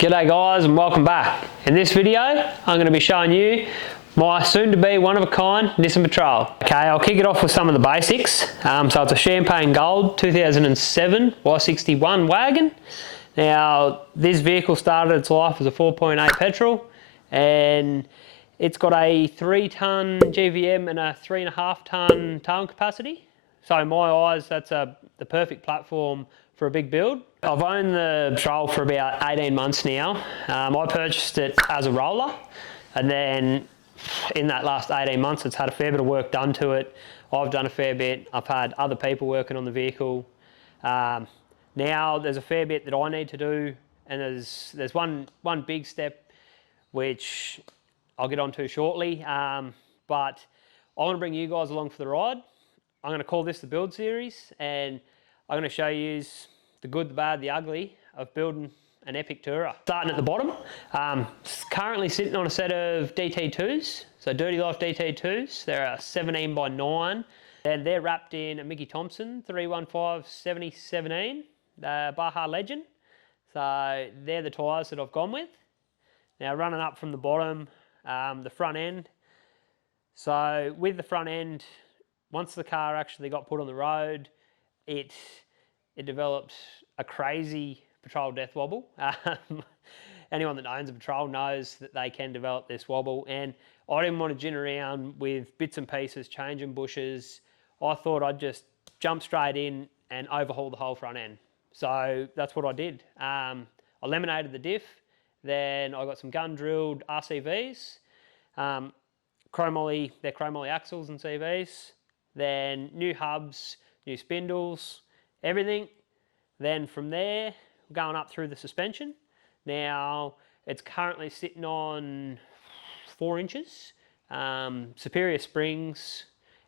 G'day guys and welcome back. In this video I'm going to be showing you my soon to be one of a kind Nissan Patrol. Okay, I'll kick it off with some of the basics. So it's a Champagne Gold 2007 Y61 wagon. Now this vehicle started its life as a 4.8 petrol and it's got a 3-ton GVM and a 3.5-ton towing capacity. So in my eyes that's the perfect platform for a big build. I've owned the Patrol for about 18 months now. I purchased it as a roller and then in that last 18 months it's had a fair bit of work done to it. I've done a fair bit. I've had other people working on the vehicle. Now there's a fair bit that I need to do, and there's one big step which I'll get onto shortly, but I want to bring you guys along for the ride. I'm going to call this the build series, and I'm going to show you the good, the bad, the ugly of building an epic tourer. Starting at the bottom, currently sitting on a set of DT2s, so Dirty Life DT2s. They're a 17 by 9, and they're wrapped in a Mickey Thompson 315 7017 Baja Legend. So they're the tyres that I've gone with. Now running up from the bottom, the front end. So with the front end, once the car actually got put on the road, it developed a crazy Patrol death wobble. Anyone that owns a Patrol knows that they can develop this wobble, and I didn't want to gin around with bits and pieces, changing bushes. I thought I'd just jump straight in and overhaul the whole front end. So that's what I did. I laminated the diff, then I got some gun drilled RCVs, they're chromoly axles and CVs, then new hubs, new spindles, everything. Then from there, going up through the suspension. Now, it's currently sitting on 4 inches, superior springs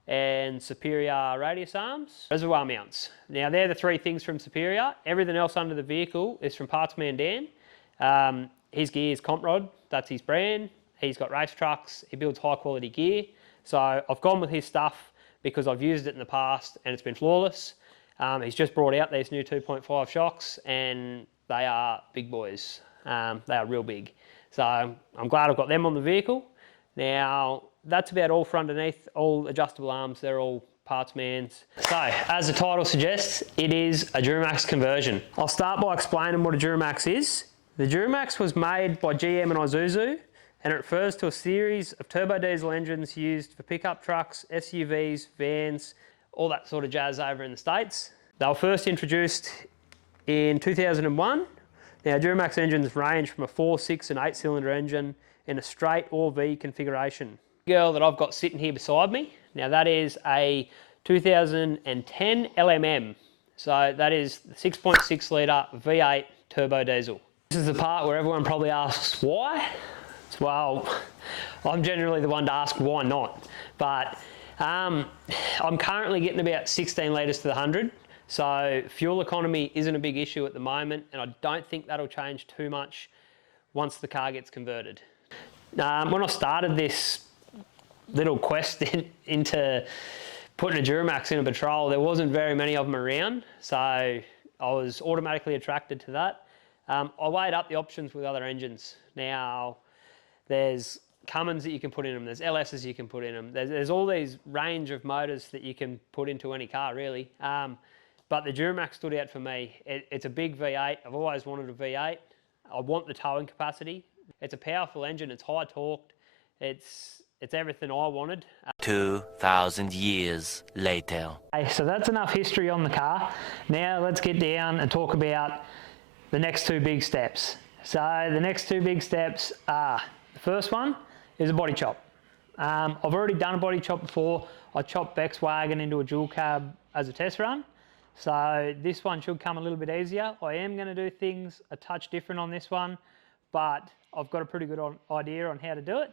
and superior radius arms, reservoir mounts. Now, they're the 3 things from Superior. Everything else under the vehicle is from Partsman Dan. His gear is Comprod, that's his brand. He's got race trucks, he builds high quality gear. So I've gone with his stuff because I've used it in the past and it's been flawless. He's just brought out these new 2.5 shocks and they are big boys. They are real big. So I'm glad I've got them on the vehicle. Now that's about all for underneath, all adjustable arms, they're all Partsman's. So as the title suggests, it is a Duramax conversion. I'll start by explaining what a Duramax is. The Duramax was made by GM and Isuzu, and it refers to a series of turbo diesel engines used for pickup trucks, SUVs, vans, all that sort of jazz over in the States. They were first introduced in 2001. Now Duramax engines range from a 4, 6 and 8 cylinder engine in a straight or V configuration. The girl that I've got sitting here beside me, now that is a 2010 LMM. So that is the 6.6 litre V8 turbo diesel. This is the part where everyone probably asks why. Well, I'm generally the one to ask why not, but I'm currently getting about 16 litres to the 100, so fuel economy isn't a big issue at the moment, and I don't think that'll change too much once the car gets converted. When I started this little quest into putting a Duramax in a Patrol, there wasn't very many of them around, so I was automatically attracted to that. I weighed up the options with other engines. Now, there's Cummins that you can put in them, there's LSs you can put in them, there's all these range of motors that you can put into any car really, but the Duramax stood out for me. It's a big V8, I've always wanted a V8, I want the towing capacity, it's a powerful engine, it's high torqued, it's everything I wanted. 2,000 years later. Okay, so that's enough history on the car. Now let's get down and talk about the next 2 big steps. So the next 2 big steps are, the first one is a body chop. I've already done a body chop before. I chopped Beck's wagon into a dual cab as a test run. So this one should come a little bit easier. I am going to do things a touch different on this one, but I've got a pretty good idea on how to do it.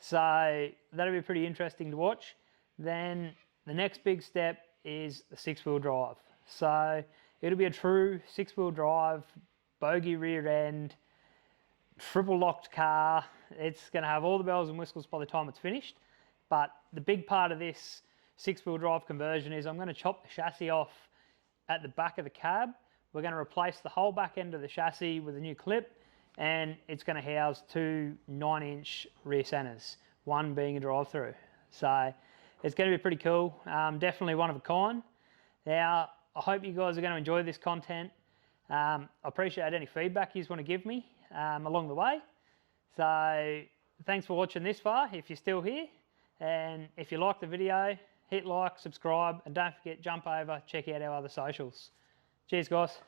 So that'll be pretty interesting to watch. Then the next big step is the 6-wheel drive. So it'll be a true 6-wheel drive, bogie rear end, triple locked car. It's going to have all the bells and whistles by the time it's finished. But the big part of this 6-wheel drive conversion is I'm going to chop the chassis off at the back of the cab. We're going to replace the whole back end of the chassis with a new clip, and it's going to house two 9-inch rear centers, one being a drive-through. So it's going to be pretty cool. Definitely one of a kind. Now, I hope you guys are going to enjoy this content. I appreciate any feedback you want to give me along the way. So thanks for watching this far if you're still here. And if you like the video, hit like, subscribe, and don't forget, jump over, check out our other socials. Cheers, guys.